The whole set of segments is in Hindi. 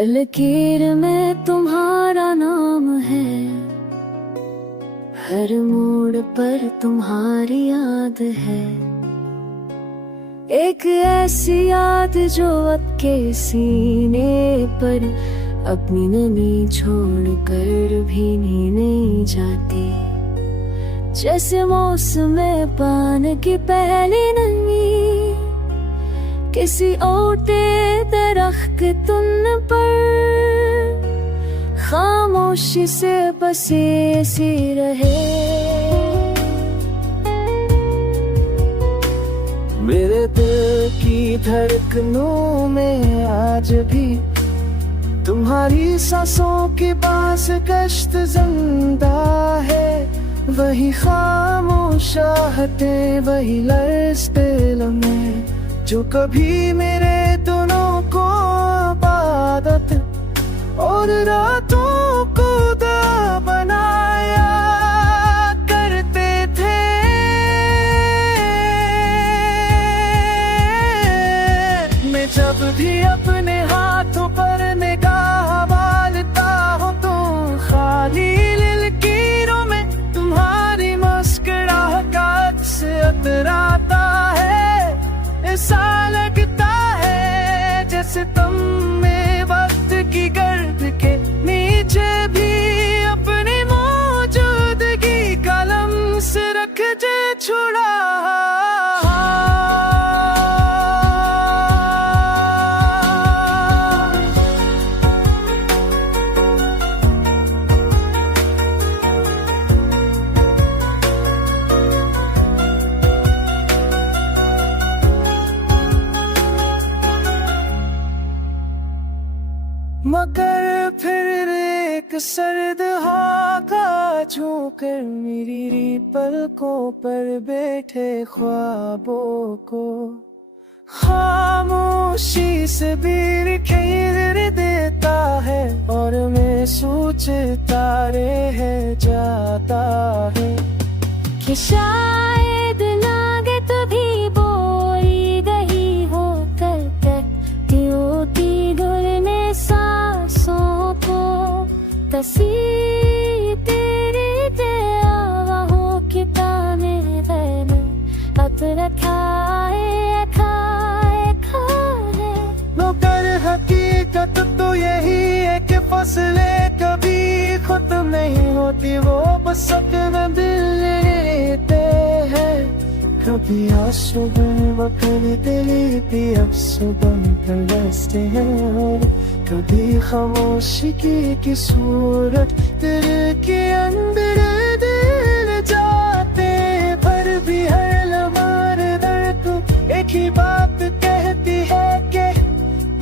हर लकीर में तुम्हारा नाम है, हर मोड़ पर तुम्हारी याद है। एक ऐसी याद जो अब के सीने पर अपनी नमी छोड़ कर भी नहीं जाती। जैसे मौसम पान की पहली नमी किसी ओटे दरख्त के तुन पर, खामोशी से बसी सी रहे। मेरे दिल की धड़कनों में आज भी तुम्हारी सांसों की बांस गश्त जिंदा है। वही खामोश आहटें, वही लर्ज़ते लम्हे जो कभी मेरे दोनों को इबादत और रातों को दुआ बनाया करते थे। मैं जब भी अपने हाथों पर निगाह डालता हूँ तो खाली लकीरों में तुम्हारी मुस्कुराहट का अक्स अतराता है। ऐसा लगता है जैसे तुम में वक्त की गर्द के नीचे भी अपनी मौजूदगी कलम से रख जे छुड़ा। मगर फिर एक सर्द हवा का झोंकर मेरी पलकों पर बैठे ख्वाबों को खामोशी से भी खेर देता है। और मैं सोचता रह जाता है कि शायद लागे तभी बोई गई हो होती गुलने सांसों को तसी तेरी देवा हो किताने गैर अतर खाए खाए खाए। मगर हकीकत तो यही है कि फसलें कभी खत्म नहीं होती, वो बस अपना दिल लेते हैं। कभी आंसू कभी दिलीती अब सुबह तरसते हैं। कभी खामोशी की सूरत दिल के अंदर दिल जाते पर भी हर लम्हा दर्द एक ही बात कहती है कि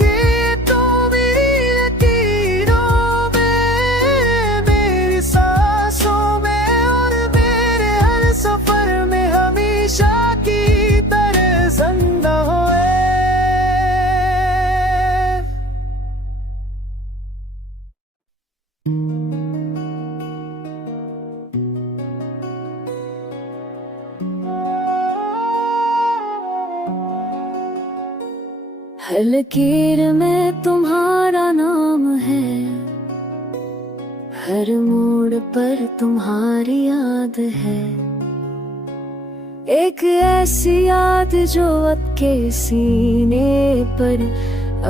ये तो मेरी लकीरों में, मेरी सांसों में और मेरे हर सफर में हमेशा की तरह जिंदा होए। हर लकीर में तुम्हारा नाम है, हर मोड़ पर तुम्हारी याद है। एक ऐसी याद जो अब के सीने पर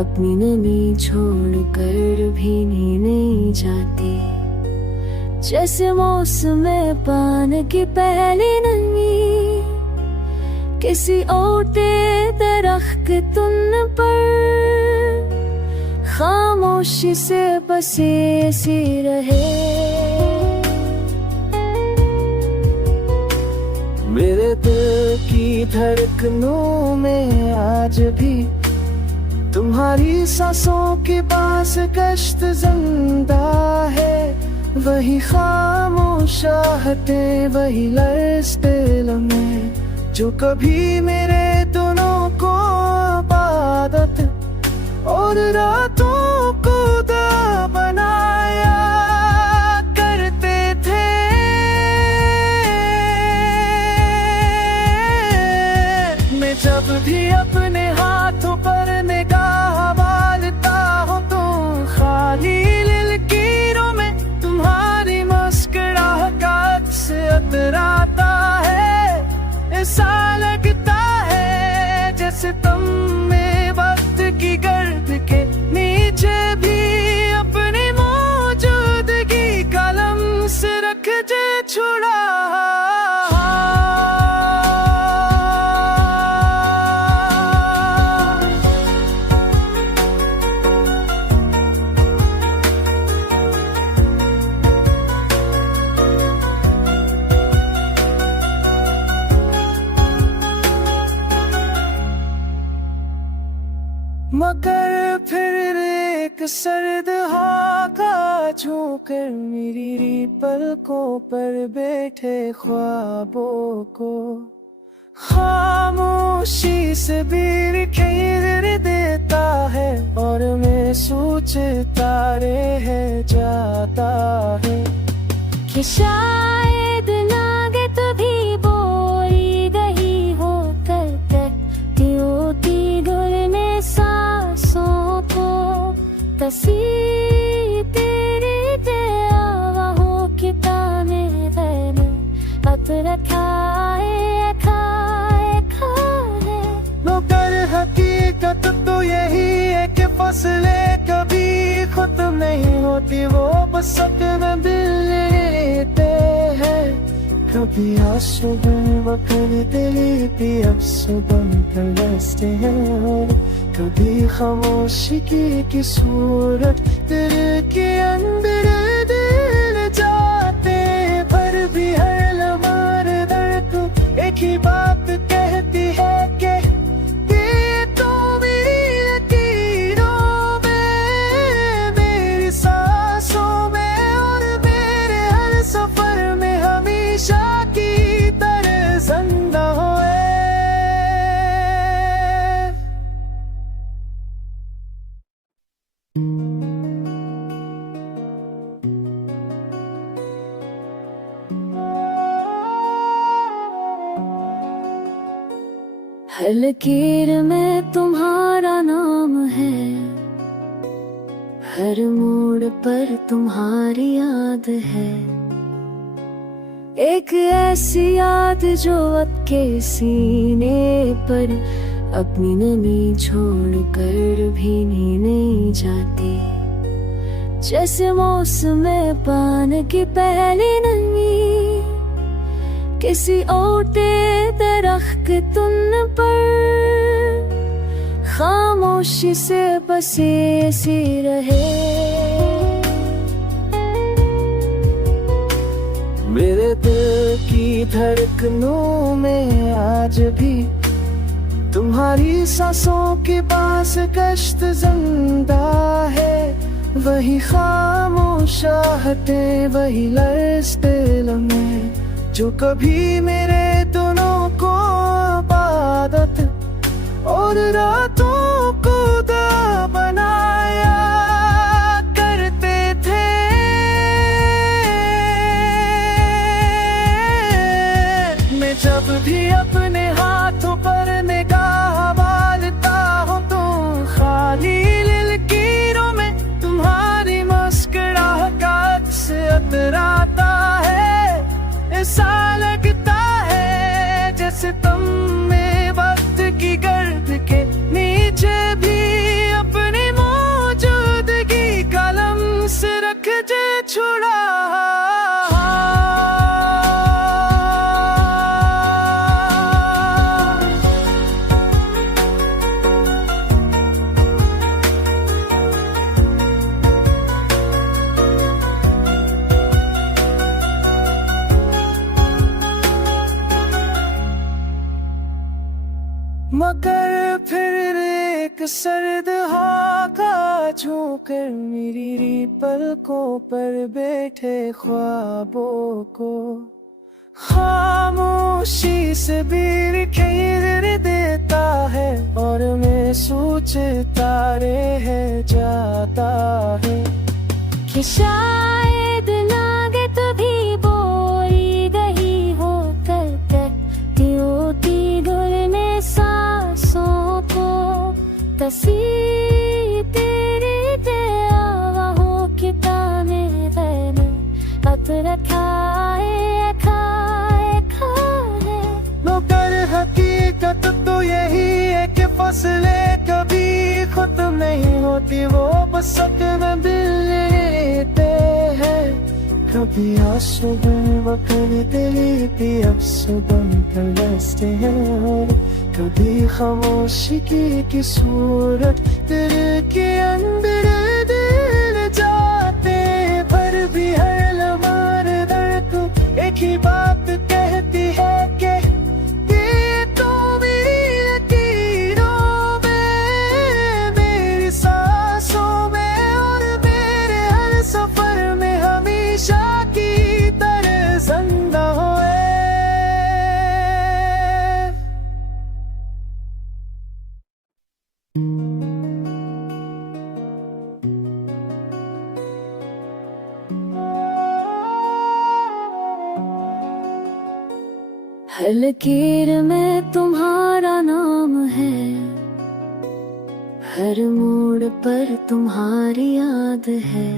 अपनी नमी छोड़ कर भी नहीं जाती। जैसे मौसम पान की पहली नमी किसी ओटे दरख्त के तुन पर, खामोशी से बसी सी रहे। मेरे दिल की धड़कनों में आज भी तुम्हारी सांसों की बांस गश्त जिंदा है। वही खामोश आहटें, वही लर्ज़ते लम्हे जो कभी मेरे दोनों को इबादत और रातों को दुआ बनाया करते थे। मैं जब भी अपने हाथों पर निगाह डालता हूँ तो ऐसा लगता है जैसे तुम में वक्त की गर्द के नीचे भी अपनी मौजूदगी कलम से रख जे छुड़ा। मगर फिर एक सर्द हाका छूकर मेरी पलकों पर बैठे ख्वाबों को खामोशी से भी खेर देता है और मैं सोचता रह जाता है कि शायद नागे तभी बोई गई हो कर होती गुल में सांसों को तसी तेरे आवा हो किताने गैर अतर खाए खाए खाए। मगर हकीकत तो यही है कि फसलें कभी खत्म नहीं होती, वो बस अपना दिल लेते हैं। कभी आंसू बकर दिली भी अब सुबह तरसते हैं, कभी खामोशी की सूरत दिल के अंदर दिल जाते पर भी हर लम्हा दर्द एक ही बात कहती है कि ये तो मेरी लकीरों में, मेरी सांसों में और मेरे हर सफर में हमेशा की तरह जिंदा होए। हर लकीर में तुम्हारा नाम है, हर मोड़ पर तुम्हारी याद है। एक ऐसी याद जो अब के सीने पर अपनी नमी छोड़ कर भी नहीं जाती। जैसे मौसम पान की पहली नमी किसी ओटे दरख्त तुन पर खामोशी से बसी सी रहे। मेरे दिल की धड़कनों में आज भी तुम्हारी सांसों के पास कश्त जिंदा है। वही खामोश आहटें, वही लर्ज़ते लम्हे जो कभी मेरे दोनों को इबादत और रातों को दुआ बनाया करते थे। मैं जब भी अपने हाथों पर निगाह डालता हूँ तो खाली लकीरों में तुम्हारी मुस्कुराहट का अक्स अतराता है। ऐसा लगता है जैसे तुम में वक्त की गर्द के नीचे भी अपनी मौजूदगी कलम से रख जे छुड़ा। मगर फिर एक सर्द हाका छूकर मेरी पलकों पर बैठे ख्वाबों को खामोशी से भी खेर देता है और मैं सोचता रह जाता है कि शायद नागे तभी बोई गई हो कर होती गुल में सांसों को तसी तेरे आवा हो किताने गैर अतर खाए खाए खाए। मगर हकीकत तो यही है कि फसलें कभी खत्म नहीं होती, वो बस अपना दिल लेते हैं। कभी आंसू बन देती अफसोस बनकर बसते हैं, कभी खामोशी की सूरत दिल के अंदर दिल जाते, पर भी हर लम्हा दर्द एक ही बात कहती है कि ये तो मेरी लकीरों में, मेरी सांसों में और मेरे हर सफर में हमेशा की तरह जिंदा होए। हर लकीर में तुम्हारा नाम है, हर मोड़ पर तुम्हारी याद है।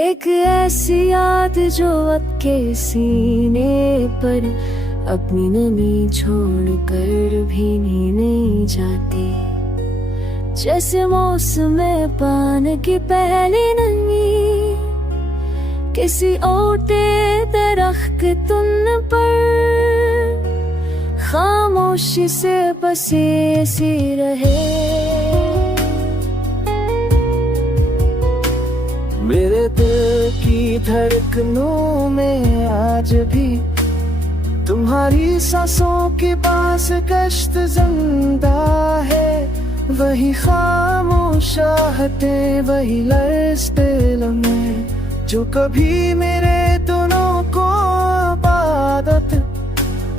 एक ऐसी याद जो अब के सीने पर अपनी नमी छोड़ कर भी नहीं जाती। जैसे मौसम पान की पहली नमी किसी ओटे दरख्त तुन पर, खामोशी से बसी सी रहे। मेरे दिल की धड़कनों में आज भी तुम्हारी सांसों के पास कश्त जिंदा है। वही खामोश आहतें, वही लर्ज़ते लम्हे जो कभी मेरे दोनों को इबादत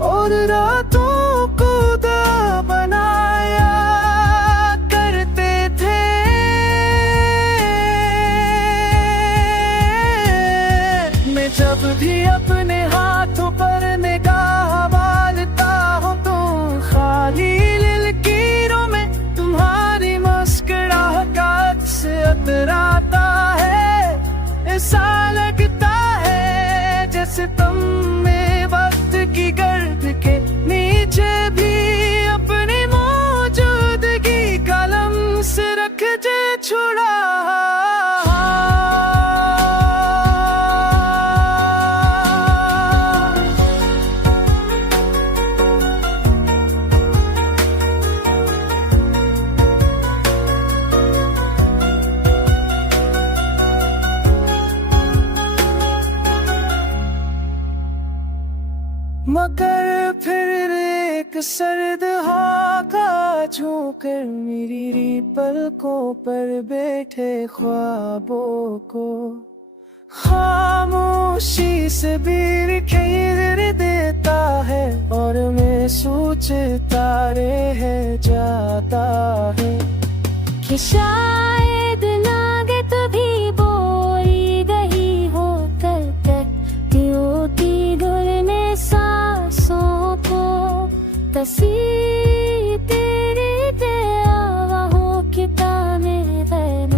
और रातों को दुआ बनाया करते थे। मैं जब भी अपने हाथों पर निगाह डालता हूँ तो खाली लकीरों में तुम्हारी मुस्कुराहट का अक्स अतराता है। ऐसा लगता है जैसे तुम में वक्त की गर्द के नीचे भी अपनी मौजूदगी कलम से रख जे छुड़ा। मगर फिर एक सर्द हवा का झोंकर मेरी पलकों पर बैठे ख्वाबों को खामोशी से बिखेर देता है, और मैं सोचता रह जाता है कि शायद लागे तभी बोई गई हो होती धुलने सांसों को। तसी तेरी देवा हो किताने गैर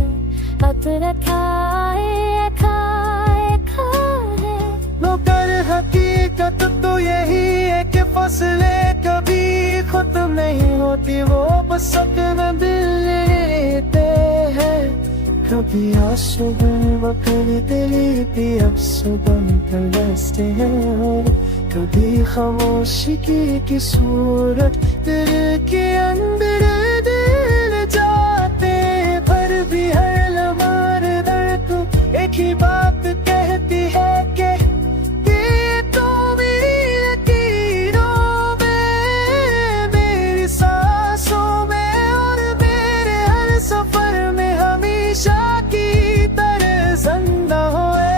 अतर खाए खाए खाए। मगर हकीकत तो यही है कि फसलें कभी खत्म नहीं होती, वो बस अपना दिल लेते हैं। कभी आंसू बन देती अफसोस बनकर बसते हैं, कभी खामोशी की सूरत दिल के अंदर दिल जाते, पर भी हर लम्हा दर्द एक ही बात कहती है कि ये तो मेरी लकीरों में, मेरी सांसों में और मेरे हर सफर में हमेशा की तरह जिंदा होए।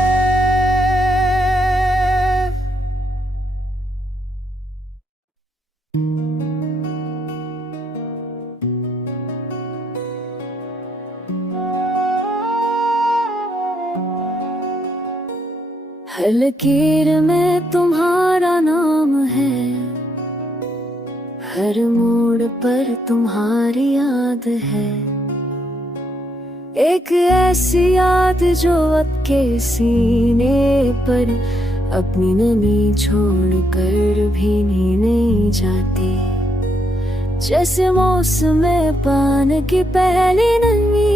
हर लकीर में तुम्हारा नाम है, हर मोड़ पर तुम्हारी याद है। एक ऐसी याद जो अब के सीने पर अपनी नमी छोड़ कर भी नींद नहीं जाती। जैसे मौसम पान की पहली नमी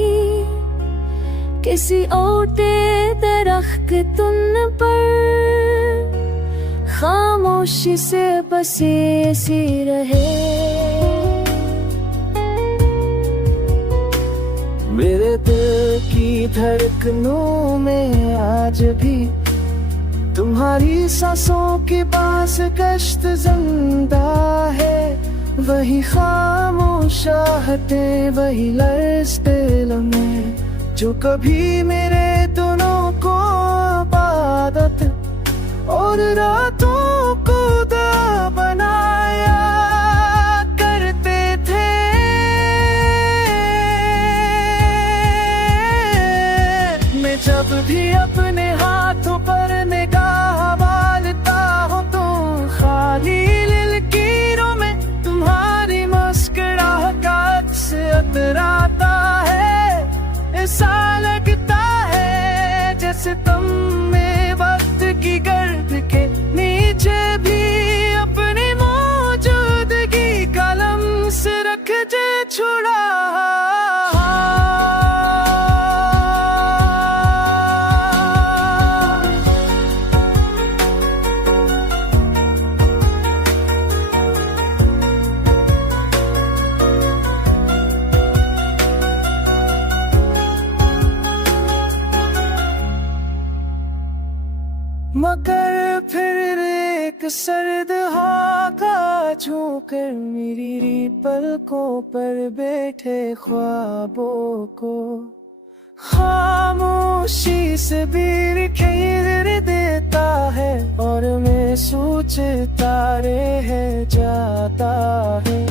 किसी ओटे दरख्त के तुन पर, खामोशी से बसी सी रहे। मेरे दिल की धड़कनों में आज भी तुम्हारी सांसों के पास कश्त जिंदा है। वही खामोश आहतें, वही लर्ज़ दिल में जो कभी मेरे दिनों को इबादत और रातों को दुआ बनाया करते थे। मैं जब भी अपने हाथों पर निगाह डालता हूँ तो खाली लकीरों में तुम्हारी मुस्कुराहट से अतराता है। ऐसा लगता है जैसे तुम में वक्त की गर्द के नीचे भी अपनी मौजूदगी कलम से रख जे छुड़ा। मगर फिर एक सर्द हवा का झोंकर मेरी पलकों पर बैठे ख्वाबों को खामोशी से बिखेर देता है। और मैं सोचता रह जाता है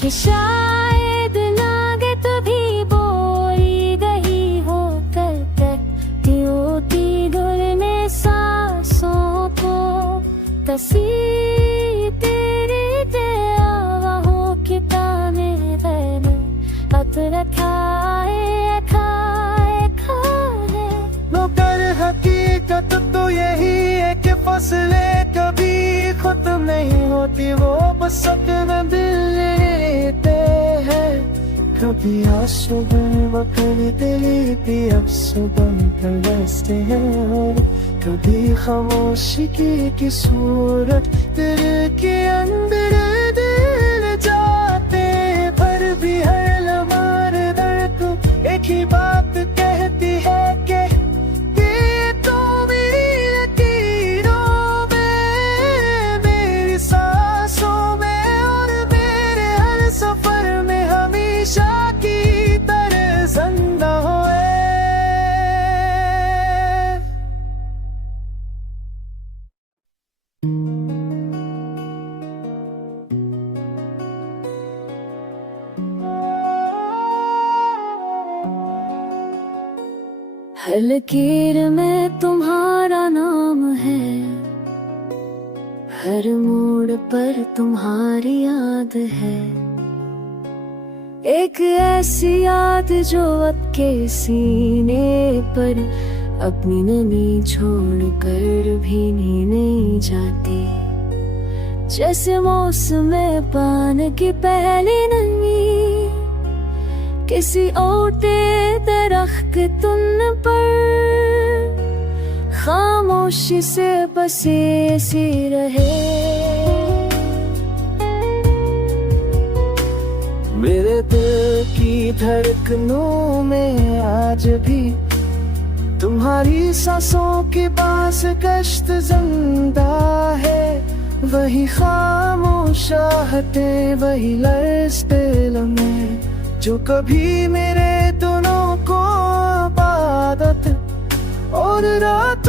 कि शायद लागे तभी बोई गई हो कल तक होती गुल में सांसों को तसी तेरी देवा हो किताने गैर अतर खाए खाए खाए। मगर हकीकत तो यही है कि फसलें कभी खत्म नहीं होती, वो बस अपना दिल लेते हैं। कभी आंसू बकरी देती अब सुबह तरसते हैं। कभी खामोशी की सूरत दिल के अंदर दिल जाते पर भी हर लम्हा दर्द एक ही बात कहती है कि ये तो मेरी लकीरों में, मेरी सांसों में और मेरे हर सफर में हमेशा की तरह जिंदा होए। हर लकीर में तुम्हारा नाम है, हर मोड़ पर तुम्हारी याद है। एक ऐसी याद जो अब के सीने पर अपनी नमी छोड़ कर भी नींद नहीं जाती। जैसे मौसम पान की पहली नमी किसी ओटे दरख्त के तुन पर, खामोशी से बसी सी रहे। मेरे दिल की धड़कनों में आज भी तुम्हारी सांसों के पास कश्त जिंदा है। वही खामोश आहतें, वही लर्ज़ दिल में जो कभी मेरे दिनों को इबादत और रात